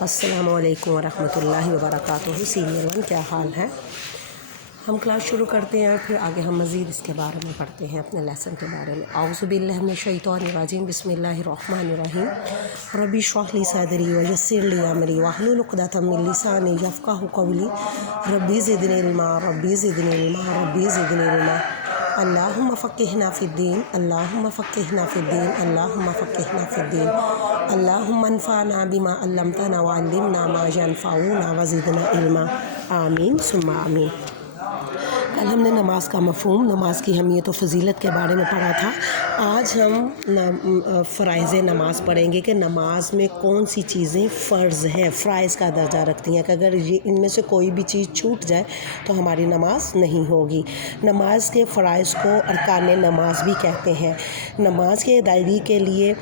السلام علیکم ورحمۃ اللہ وبرکاتہ۔ سینئر 1 کیا حال ہے؟ ہم کلاس شروع کرتے ہیں، پھر آگے ہم مزید اس کے بارے میں پڑھتے ہیں، اپنے لیسن کے بارے میں۔ اعوذ باللہ من الشیطان الرجیم، بسم اللہ الرحمن الرحیم۔ رب اشرح لی صدری ویسر لی امری واحلل عقدۃ من لسانی یفقہوا قولی۔ ربی زدنی علما ربی زدنی علما ربی زدنی علما۔ اللہم فقہنا فی الدین، اللہم فقہنا فی الدین، اللہم فقہنا فی الدین۔ اللہم انفعنا بما علمتنا وعلمنا ما ینفعنا وزدنا علما، آمین ثم آمین۔ کل ہم نے نماز کا مفہوم، نماز کی اہمیت و فضیلت کے بارے میں پڑھا تھا۔ آج ہم فرائض نماز پڑھیں گے کہ نماز میں کون سی چیزیں فرض ہیں، فرائض کا درجہ رکھتی ہیں، کہ اگر ان میں سے کوئی بھی چیز چھوٹ جائے تو ہماری نماز نہیں ہوگی۔ نماز کے فرائض کو ارکان نماز بھی کہتے ہیں۔ نماز کی ادائیگی کے لیے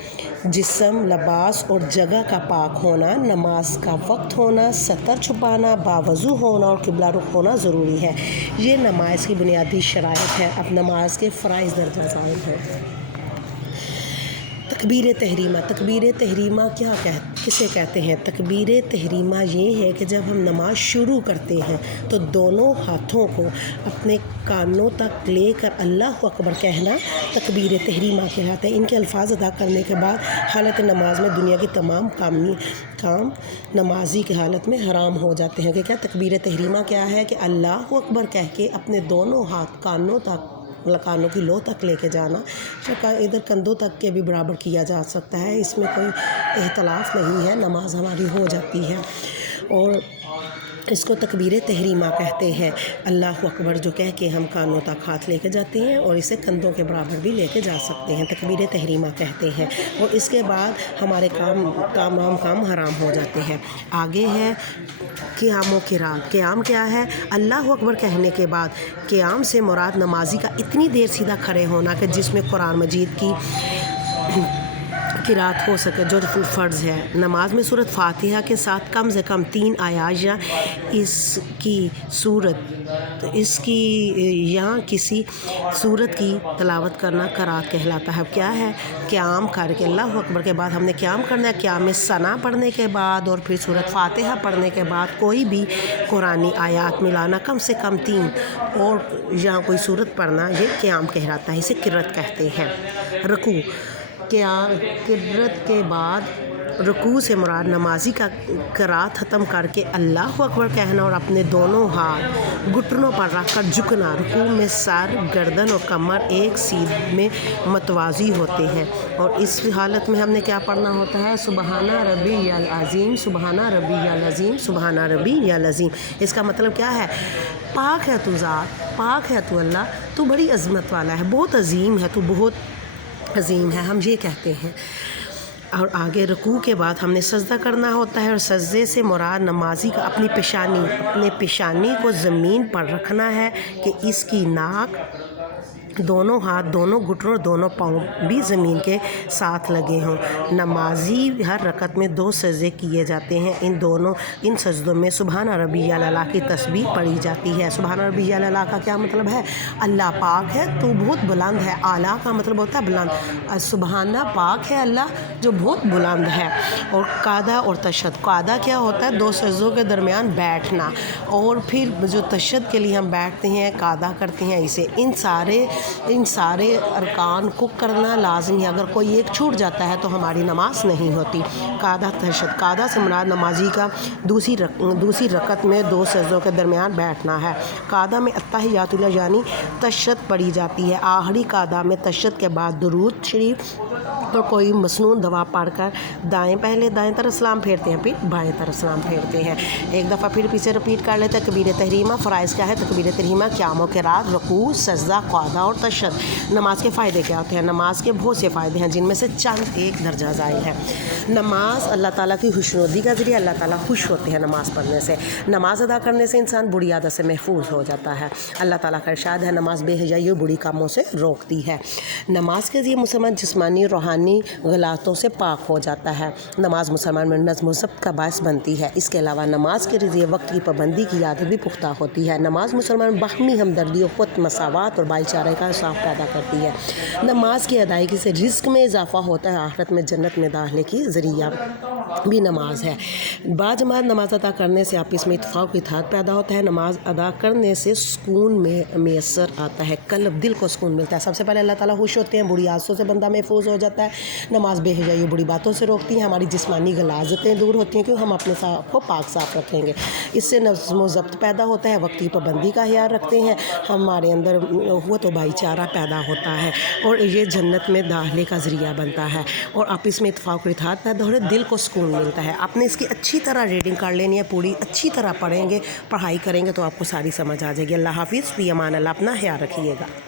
جسم، لباس اور جگہ کا پاک ہونا، نماز کا وقت ہونا، ستر چھپانا، باوضو ہونا اور قبلہ رخ ہونا ضروری ہے۔ یہ نماز کی بنیادی شرائط ہے۔ اب نماز کے فرائض درجہ ذیل ہیں۔ تکبیر تحریمہ۔ تکبیر تحریمہ کسے کہتے ہیں؟ تکبیر تحریمہ یہ ہے کہ جب ہم نماز شروع کرتے ہیں تو دونوں ہاتھوں کو اپنے کانوں تک لے کر اللہ اکبر کہنا تکبیر تحریمہ کہلاتا ہے۔ ان کے الفاظ ادا کرنے کے بعد حالت نماز میں دنیا کی تمام کام نمازی کی حالت میں حرام ہو جاتے ہیں۔ کہ کیا تکبیر تحریمہ کیا ہے؟ کہ اللہ اکبر کہہ کے اپنے دونوں ہاتھ کانوں کی لو تک لے کے جانا، ادھر کندھوں تک کے بھی برابر کیا جا سکتا ہے، اس میں کوئی اختلاف نہیں ہے، نماز ہماری ہو جاتی ہے۔ اور اس کو تکبیر تحریمہ کہتے ہیں۔ اللہ اکبر جو کہہ کے ہم کانوں تک ہاتھ لے کے جاتے ہیں اور اسے کندھوں کے برابر بھی لے کے جا سکتے ہیں، تکبیر تحریمہ کہتے ہیں۔ اور اس کے بعد ہمارے تمام کام حرام ہو جاتے ہیں۔ آگے ہے قیام و قرات۔ قیام کیا ہے؟ اللہ اکبر کہنے کے بعد قیام سے مراد نمازی کا اتنی دیر سیدھا کھڑے ہونا کہ جس میں قرآن مجید کی قرات ہو سکے، جو فرض ہے۔ نماز میں سورۃ فاتحہ کے ساتھ کم سے کم 3 آیات یا کسی سورت کی تلاوت کرنا قرات کہلاتا ہے۔ کیا ہے؟ قیام کر کے اللہ اکبر کے بعد ہم نے قیام کرنا ہے۔ قیام میں ثنا پڑھنے کے بعد اور پھر سورۃ فاتحہ پڑھنے کے بعد کوئی بھی قرآنی آیات ملانا، کم سے کم 3 اور یہاں کوئی سورت پڑھنا، یہ قیام کہلاتا ہے، اسے قرات کہتے ہیں۔ رکوع۔ قرات کے بعد رکوع سے مراد نمازی کا قرات ختم کر کے اللہ اکبر کہنا اور اپنے دونوں ہاتھ گھٹنوں پر رکھ کر جھکنا۔ رکوع میں سر، گردن اور کمر ایک سیدھ میں متوازی ہوتے ہیں، اور اس حالت میں ہم نے کیا پڑھنا ہوتا ہے؟ سبحان ربی العظیم، سبحان ربی العظیم، سبحان ربی العظیم۔ اس کا مطلب کیا ہے؟ پاک ہے تو ذات، پاک ہے تو اللہ، تو بڑی عظمت والا ہے، بہت عظیم ہے، تو بہت عظیم ہے، ہم یہ کہتے ہیں۔ اور آگے رکوع کے بعد ہم نے سجدہ کرنا ہوتا ہے، اور سجدے سے مراد نمازی کا اپنے پیشانی کو زمین پر رکھنا ہے کہ اس کی ناک، دونوں ہاتھ، دونوں گھٹنوں اور دونوں پاؤں بھی زمین کے ساتھ لگے ہوں۔ نمازی ہر رکعت میں 2 سجدے کیے جاتے ہیں۔ ان سجدوں میں سبحان ربی الاعلیٰ کی تسبیح پڑھی جاتی ہے۔ سبحان ربی الاعلیٰ کا کیا مطلب ہے؟ اللہ پاک ہے تو بہت بلند ہے، اعلیٰ کا مطلب ہوتا ہے بلند، سبحانہ پاک ہے اللہ جو بہت بلند ہے۔ اور قعدہ اور تشہد۔ قعدہ کیا ہوتا ہے؟ 2 سجدوں کے درمیان بیٹھنا، اور پھر جو تشہد کے لیے ہم بیٹھتے ہیں، قعدہ کرتے ہیں، اسے ان سارے ارکان کو کرنا لازمی ہے۔ اگر کوئی ایک چھوٹ جاتا ہے تو ہماری نماز نہیں ہوتی۔ قعدہ تشہد۔ قعدہ سے مراد نمازی کا دوسری رکعت میں 2 سجدوں کے درمیان بیٹھنا ہے۔ قعدہ میں التحیات للہ یعنی تشہد پڑھی جاتی ہے۔ آخری قعدہ میں تشہد کے بعد درود شریف اور کوئی مسنون دعا پڑھ کر پہلے دائیں طرف سلام پھیرتے ہیں، پھر بائیں طرف سلام پھیرتے ہیں۔ ایک دفعہ پھر پیچھے رپیٹ کر لیتے ہیں۔ تکبیر تحریمہ۔ فرائض کیا ہے تکبیر تحریمہ؟ قیام و قرات، رکوع، سجدہ، قعدہ اور تشہد۔ نماز کے فائدے کیا ہوتے ہیں؟ نماز کے بہت سے فائدے ہیں، جن میں سے چند ایک درجہ ذیل ہے۔ نماز اللہ تعالیٰ کی خوشنودی کا ذریعہ، اللہ تعالیٰ خوش ہوتے ہیں نماز پڑھنے سے۔ نماز ادا کرنے سے انسان بری عادت سے محفوظ ہو جاتا ہے۔ اللہ تعالیٰ کا ارشاد ہے، نماز بے حیائی اور بری کاموں سے روکتی ہے۔ نماز کے ذریعے مسلمان جسمانی روحانی غلطوں سے پاک ہو جاتا ہے۔ نماز مسلمان میں نظم و ضبط کا باعث بنتی ہے۔ اس کے علاوہ نماز کے ذریعے وقت کی پابندی کی عادت بھی پختہ ہوتی ہے۔ نماز مسلمان باہمی ہمدردی، اخوت، مساوات اور بھائی چارے کا کا شوق پیدا کرتی ہے۔ نماز کی ادائیگی سے رزق میں اضافہ ہوتا ہے، آخرت میں جنت میں داخلے کی ذریعہ بھی نماز ہے۔ باجماعت نماز ادا کرنے سے آپس میں اتفاق و اتحاد پیدا ہوتا ہے۔ نماز ادا کرنے سے سکون میں میسر آتا ہے، قلب دل کو سکون ملتا ہے۔ سب سے پہلے اللہ تعالیٰ خوش ہوتے ہیں، بری عادتوں سے بندہ محفوظ ہو جاتا ہے۔ نماز بے حیائی بری باتوں سے روکتی ہیں، ہماری جسمانی غلاظتیں دور ہوتی ہیں کیونکہ ہم اپنے آپ کو پاک صاف رکھیں گے۔ اس سے نظم و ضبط پیدا ہوتا ہے، وقتی پابندی کا خیال رکھتے ہیں، ہمارے اندر قوت و بھائی چارہ پیدا ہوتا ہے اور یہ جنت میں داخلے کا ذریعہ بنتا ہے اور آپس میں اتفاق و اتحاد پیدا ہو رہا ہے، دل کو سکون ملتا ہے۔ آپ نے اس کی اچھی طرح ریڈنگ کر لینی ہے، پوری اچھی طرح پڑھیں گے، پڑھائی کریں گے تو آپ کو ساری سمجھ آ جائے گی۔ اللہ حافظ، فی امان اللہ، اپنا خیال رکھیے گا۔